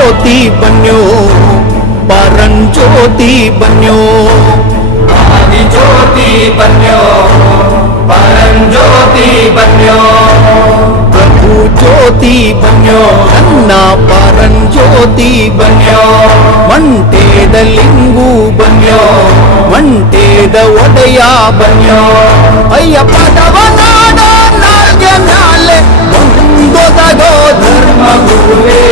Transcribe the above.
ಜ್ಯೋತಿ ಬನ್ಯೋ ಪರಂಜ್ಯೋತಿ ಬನ್ಯೋ ಆದಿಜ್ಯೋತಿ ಬನ್ಯೋ ಪರಂಜ್ಯೋತಿ ಬನ್ಯೋ ಪ್ರಭು ಜ್ಯೋತಿ ಬನ್ಯೋ ನನ್ನ ಪರಂಜ್ಯೋತಿ ಬನ್ಯೋ ಮಂಟೇದ ಲಿಂಗು ಬನ್ಯೋ ಮಂಟೇದ ಒಡೆಯ ಬನ್ಯೋ ಅಯ್ಯಪ್ಪನವ ನಾಡ ನಾಲ್ಗೆ ನಾಲೆ ಮುಂದೊದಗೋ ಧರ್ಮ ಗುರುವೇ